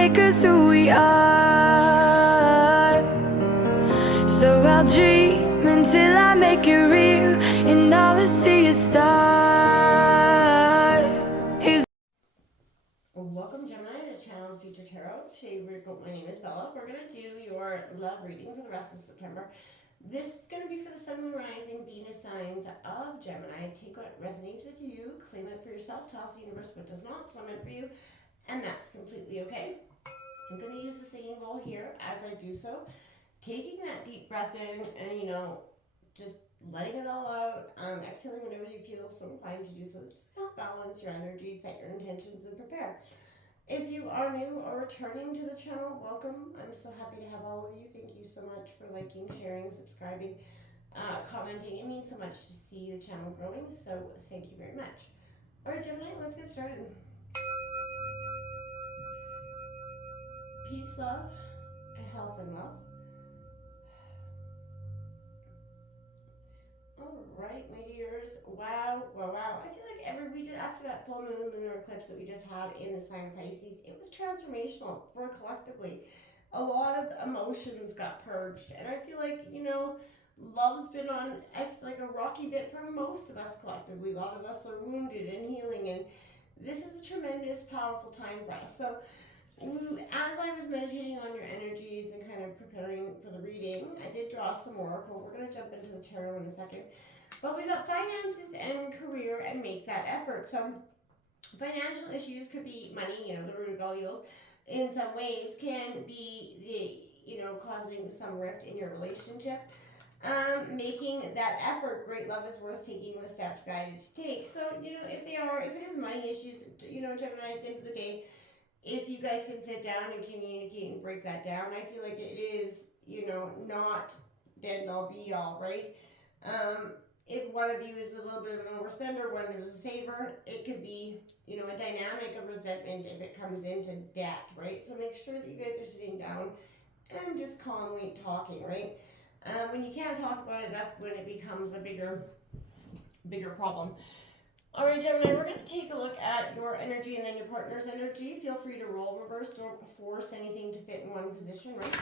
make us who we are. So I'll dream until I make it real, and all I see is stars. Welcome, Gemini, to Channel Future Tarot. Today, my name is Bella. We're going to do your love reading for the rest of September. This is going to be for the Sun, Moon, Rising, Venus signs of Gemini. Take what resonates with you, claim it for yourself, toss the universe what does not, it's not meant for you, and that's completely okay. I'm going to use the singing bowl here as I do so, taking that deep breath in and, just letting it all out, exhaling whenever you feel so inclined to do so. It's just help balance your energy, set your intentions, and prepare. If you are new or returning to the channel, welcome. I'm so happy to have all of you. Thank you so much for liking, sharing, subscribing, commenting. It means so much to see the channel growing, so thank you very much. All right, Gemini, let's get started. Peace, love, health, and wealth. All right, my dears. Wow. I feel like after that full moon lunar eclipse that we just had in the sign of Pisces, it was transformational for collectively. A lot of emotions got purged, and I feel like, love's been on, I feel like, a rocky bit for most of us collectively. A lot of us are wounded and healing, and this is a tremendous, powerful time for us. So, as I was meditating on your energies and kind of preparing for the reading, I did draw some oracle. We're going to jump into the tarot in a second. But we got finances and career and make that effort. So financial issues could be money, the root of all evils, in some ways can be causing some rift in your relationship. Making that effort, great love is worth taking the steps guided to take. So, if it is money issues, Gemini, at the end of the day, if you guys can sit down and communicate and break that down, I feel like it is, not end all be all, right? If one of you is a little bit of an overspender, one is a saver, it could be, a dynamic of resentment if it comes into debt, right? So make sure that you guys are sitting down and just calmly talking, right? When you can't talk about it, that's when it becomes a bigger problem. All right, Gemini, we're going to take a look at your energy and then your partner's energy. Feel free to roll reverse. Don't force anything to fit in one position, right?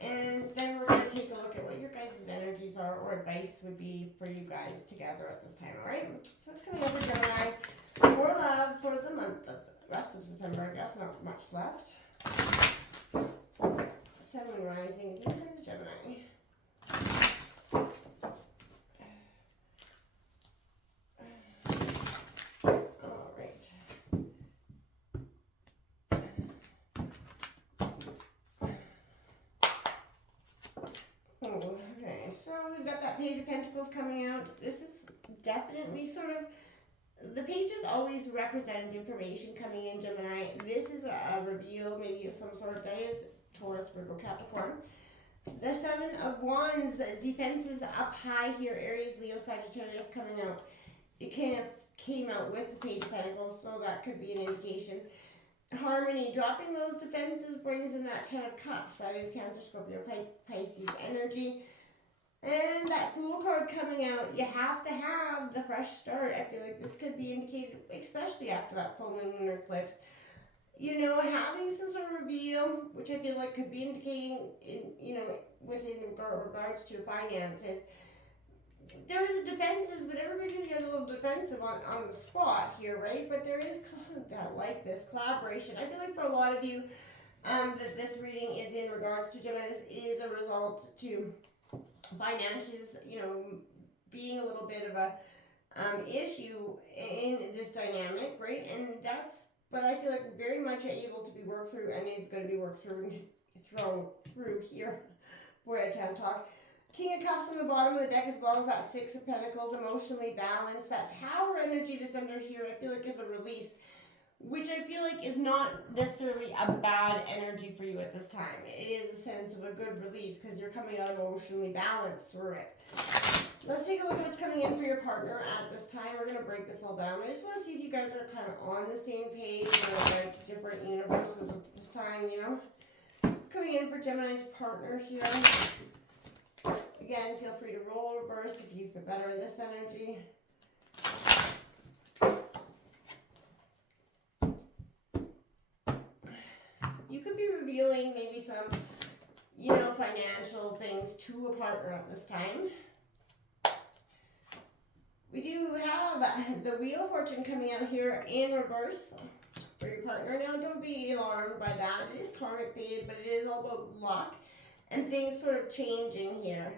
And then we're going to take a look at what your guys' energies are or advice would be for you guys together at this time, all right? So what's coming up for Gemini for love for the month of the rest of September, I guess. Not much left. Sun, Moon, Rising, Venus into Gemini. Okay, so we've got that Page of Pentacles coming out. This is definitely the pages always represent information coming in, Gemini. This is a reveal, maybe of some sort. That is Taurus, Virgo, Capricorn. The Seven of Wands, defenses up high here, Aries, Leo, Sagittarius coming out. It kind of came out with the Page of Pentacles, so that could be an indication. Harmony, dropping those defenses brings in that 10 of Cups. That is Cancer, Scorpio, Pisces energy. And that Fool card coming out, you have to have the fresh start. I feel like this could be indicated, especially after that full moon lunar eclipse. Having some sort of reveal, which I feel like could be indicating, within regards to your finances. There is defenses, but everybody's going to get a little defensive on the spot here, right? But there is, this collaboration. I feel like for a lot of you, that this reading is in regards to Gemini. This is a result to finances, being a little bit of a issue in this dynamic, right? But I feel like very much able to be worked through and is going to be worked through here. Boy, I can't talk. King of Cups on the bottom of the deck, as well as that Six of Pentacles, emotionally balanced. That Tower energy that's under here, I feel like is a release, which I feel like is not necessarily a bad energy for you at this time. It is a sense of a good release because you're coming out emotionally balanced through it. Let's take a look at what's coming in for your partner at this time. We're going to break this all down. I just want to see if you guys are kind of on the same page or like different universes at this time, It's coming in for Gemini's partner here. Again, feel free to roll reverse if you feel better in this energy. You be revealing maybe some, you know, financial things to a partner at this time. We do have the Wheel of Fortune coming out here in reverse for your partner. Now, don't be alarmed by that. It is karmic baited, but it is all about luck and things sort of changing here.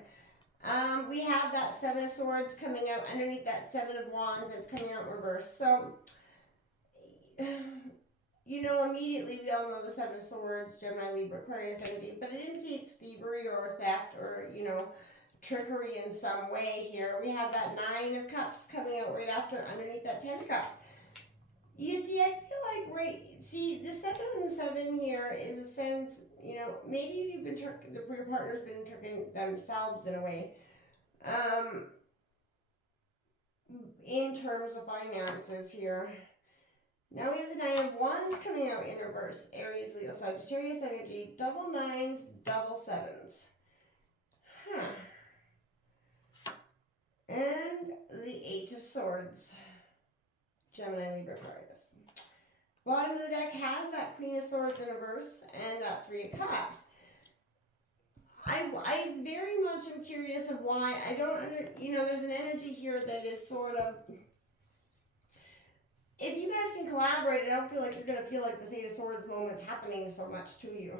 We have that Seven of Swords coming out underneath that Seven of Wands that's coming out in reverse. So, you know, immediately we all know the Seven of Swords, Gemini, Libra, Aquarius energy, but it indicates thievery or theft or, you know, trickery in some way here. We have that Nine of Cups coming out right after underneath that Ten of Cups. You see, I feel like, the 7 and 7 here is a sense, you know, maybe you've been your partner's been tricking themselves in a way. In terms of finances here. Now we have the Nine of Wands coming out in reverse. Aries, Leo, Sagittarius energy. Double nines, double sevens. And the Eight of Swords. Gemini, Libra, Aquarius. Bottom of the deck has that Queen of Swords in reverse and that Three of Cups. I very much am curious of why. I don't you know, there's an energy here that is sort of, if you guys can collaborate, I don't feel like you're going to feel like this Eight of Swords moment's happening so much to you.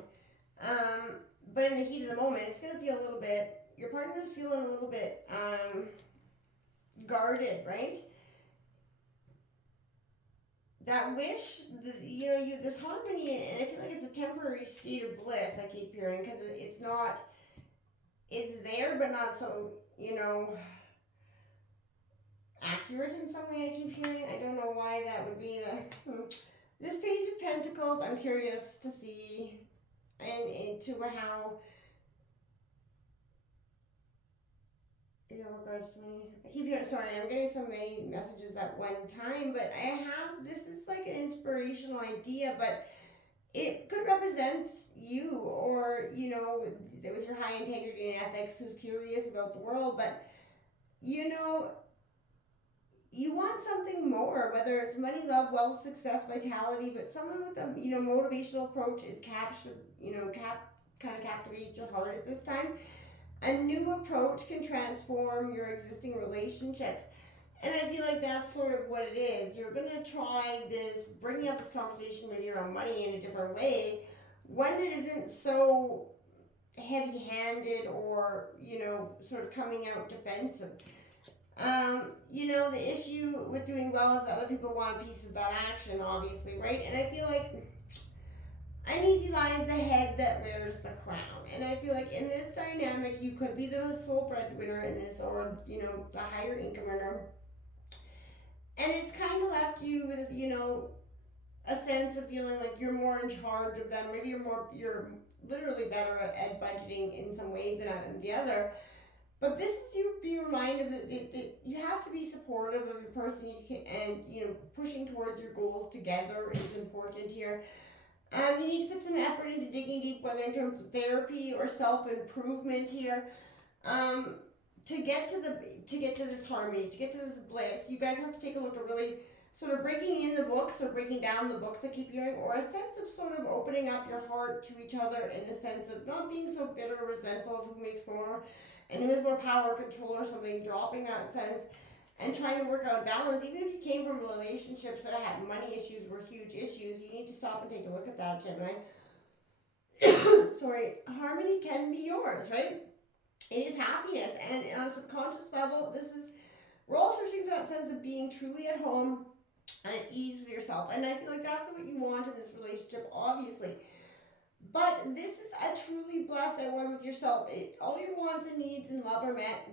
But in the heat of the moment, it's going to feel a little bit, your partner's feeling a little bit guarded, right? That wish, you know, this harmony, and I feel like it's a temporary state of bliss, I keep hearing, because it's not, it's there, but not so, you know, accurate in some way, I keep hearing. I don't know why that would be this Page of Pentacles, I'm curious to see, and into how, in regards to me, I keep hearing, sorry, I'm getting so many messages at one time, but this is like an inspirational idea, but it could represent you, or, you know, with your high integrity and ethics who's curious about the world, but, you know, you want something more, whether it's money, love, wealth, success, vitality, but someone with a, you know, motivational approach is kind of captivates your heart at this time. A new approach can transform your existing relationships. And I feel like that's sort of what it is. You're going to try this, bringing up this conversation maybe around money in a different way, one that isn't so heavy-handed or, you know, sort of coming out defensive. You know, the issue with doing well is that other people want a piece of that action, obviously, right? And I feel like uneasy lies the head that wears the crown. And I feel like in this dynamic, you could be the sole breadwinner in this, or, you know, the higher income earner. And it's kind of left you with, you know, a sense of feeling like you're more in charge of them. Maybe you're literally better at budgeting in some ways than the other. But this is you be reminded that you have to be supportive of the person and, you know, pushing towards your goals together is important here. You need to put some effort into digging deep, whether in terms of therapy or self-improvement here. To get to this harmony, to get to this bliss, you guys have to take a look at really sort of breaking in the books or breaking down the books, I keep hearing, or a sense of sort of opening up your heart to each other in the sense of not being so bitter or resentful of who makes more and who has more power or control or something, dropping that sense and trying to work out balance. Even if you came from relationships that had money issues, were huge issues, you need to stop and take a look at that, Gemini. Sorry, harmony can be yours, right? It is happiness, and on a subconscious level, we're all searching for that sense of being truly at home and at ease with yourself, and I feel like that's what you want in this relationship, obviously. But this is a truly blessed one with yourself. All your wants and needs in love are met,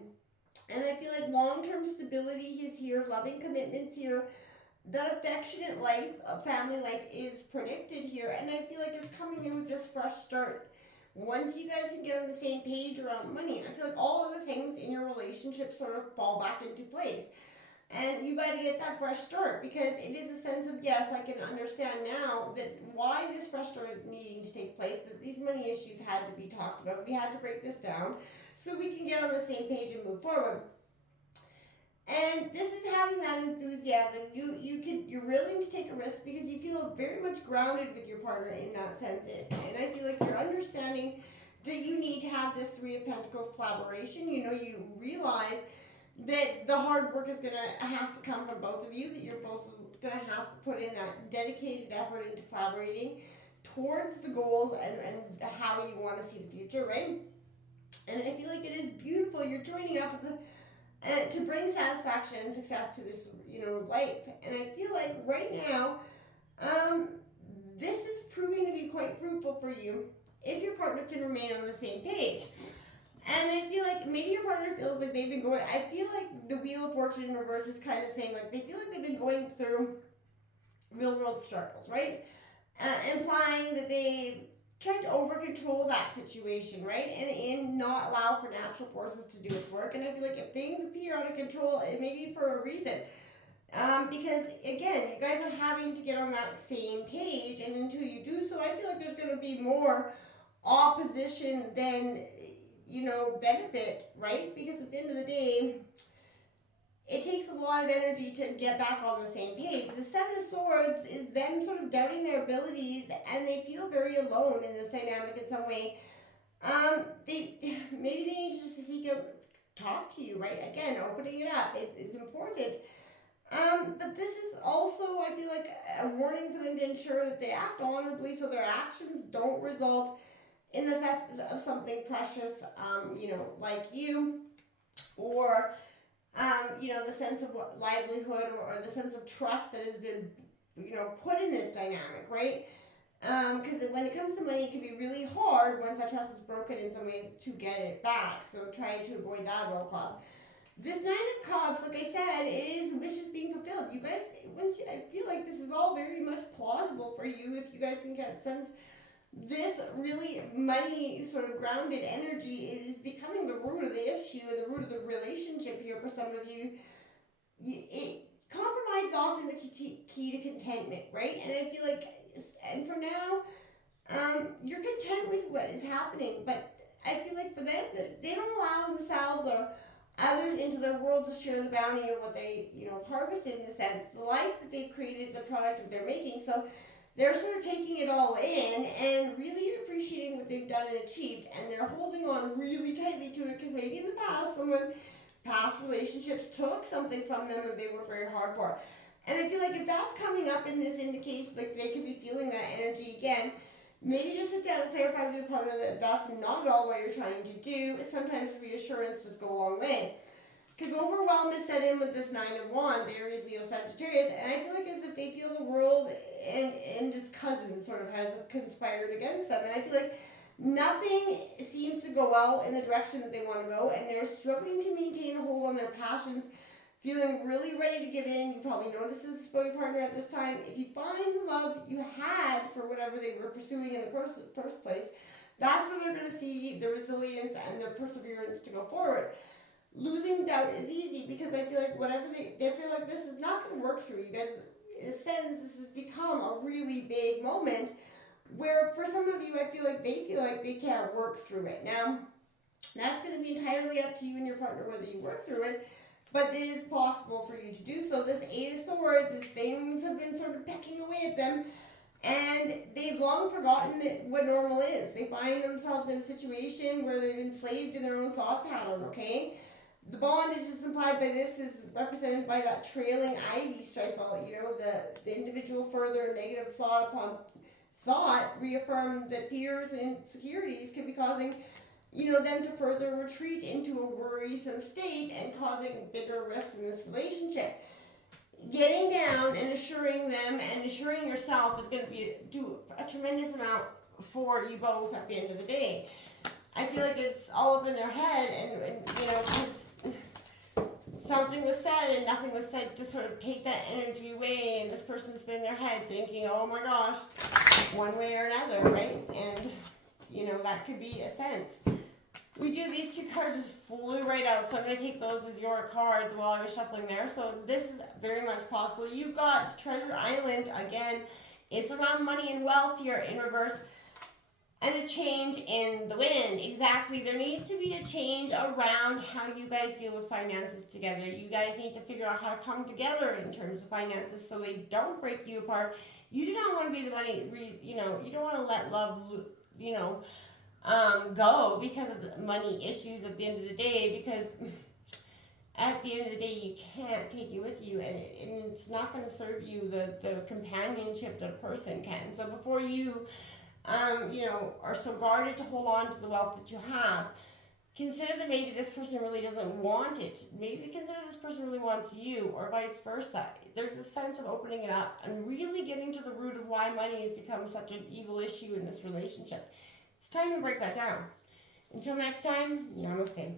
and I feel like long-term stability is here, loving commitments here, the affectionate life, family life is predicted here, and I feel like it's coming in with this fresh start. Once you guys can get on the same page around money, I feel like all of the things in your relationship sort of fall back into place. And you got to get that fresh start, because it is a sense of, yes, I can understand now that why this fresh start is needing to take place, that these money issues had to be talked about. We had to break this down so we can get on the same page and move forward. And this is having that enthusiasm. You're willing to take a risk because you feel very much grounded with your partner in that sense. And I understanding that you need to have this Three of Pentacles collaboration. You know, you realize that the hard work is going to have to come from both of you, that you're both going to have to put in that dedicated effort into collaborating towards the goals and how you want to see the future, right? And I feel like it is beautiful. You're joining up to bring satisfaction and success to this, you know, life. And I feel like right now, this is proving to be quite fruitful for you if your partner can remain on the same page. And I feel like maybe your partner feels like they've been going, I feel like the Wheel of Fortune in reverse is kind of saying like they feel like they've been going through real world struggles, right? Implying that they tried to over control that situation, right? And not allow for natural forces to do its work. And I feel like if things appear out of control, it may be for a reason. Because again, you guys are having to get on that same page, and until you do so, I feel like there's going to be more opposition than, you know, benefit, right? Because at the end of the day, it takes a lot of energy to get back on the same page. The Seven of Swords is them sort of doubting their abilities, and they feel very alone in this dynamic in some way. Maybe they need just to seek out, talk to you, right? Again, opening it up is important. But this is also, I feel like, a warning for them to ensure that they act honorably so their actions don't result in the theft of something precious, you know, like you, or, you know, the sense of livelihood or the sense of trust that has been, you know, put in this dynamic, right? Because when it comes to money, it can be really hard once that trust is broken in some ways to get it back. So trying to avoid that at all costs. This Nine of Cups, like I said, it is wishes being fulfilled. You guys, I feel like this is all very much plausible for you if you guys can get sense. This really money sort of grounded energy, it is becoming the root of the issue and the root of the relationship here for some of you. Compromise is often the key to contentment, right? And I feel like, and for now, you're content with what is happening, but I feel like for them, they don't allow themselves or others into their world to share the bounty of what they, you know, harvested in a sense. The life that they've created is a product of their making, so they're sort of taking it all in and really appreciating what they've done and achieved, and they're holding on really tightly to it because maybe in the past, past relationships took something from them that they worked very hard for. And I feel like if that's coming up in this indication, like they could be feeling that energy again, maybe just sit down and clarify with your partner that that's not at all what you're trying to do. Sometimes reassurance does go a long way. Because overwhelm is set in with this Nine of Wands, Aries, Leo, Sagittarius, and I feel like as if they feel the world and its cousin sort of has conspired against them. And I feel like nothing seems to go well in the direction that they want to go, and they're struggling to maintain a hold on their passions, feeling really ready to give in. You probably noticed this about your partner at this time. If you find the love you had for whatever they were pursuing in the first place, that's where they're going to see the resilience and the perseverance to go forward. Losing doubt is easy because I feel like whatever they feel like this is not going to work through. You guys, in a sense, this has become a really big moment where for some of you, I feel like they can't work through it. Now, that's going to be entirely up to you and your partner whether you work through it, but it is possible for you to do so. This Eight of Swords is things have been sort of pecking away at them, and they've long forgotten what normal is. They find themselves in a situation where they've been enslaved in their own thought pattern, okay? The bondage that's implied by this is represented by that trailing ivy stripe out. You know, the individual further negative thought upon thought reaffirmed that fears and insecurities could be causing, you know, them to further retreat into a worrisome state and causing bigger rifts in this relationship. Getting down and assuring them and assuring yourself is going to do a tremendous amount for you both at the end of the day. I feel like it's all up in their head, and you know, because something was said and nothing was said to sort of take that energy away, and this person's been in their head thinking, oh my gosh, one way or another, right? And you know, that could be a sense. We do, these two cards just flew right out, so I'm going to take those as your cards while I was shuffling there. So this is very much possible. You've got Treasure Island, again, it's around money and wealth here in reverse. And a change in the wind. Exactly. There needs to be a change around how you guys deal with finances together. You guys need to figure out how to come together in terms of finances so they don't break you apart. You do not want to be the money, you know, you don't want to let love, you know, go because of the money issues at the end of the day, because at the end of the day you can't take it with you, and it's not going to serve you the companionship that a person can. So before you are so guarded to hold on to the wealth that you have, consider that maybe this person really doesn't want it. Maybe consider this person really wants you, or vice versa. There's a sense of opening it up and really getting to the root of why money has become such an evil issue in this relationship. It's time to break that down. Until next time, namaste.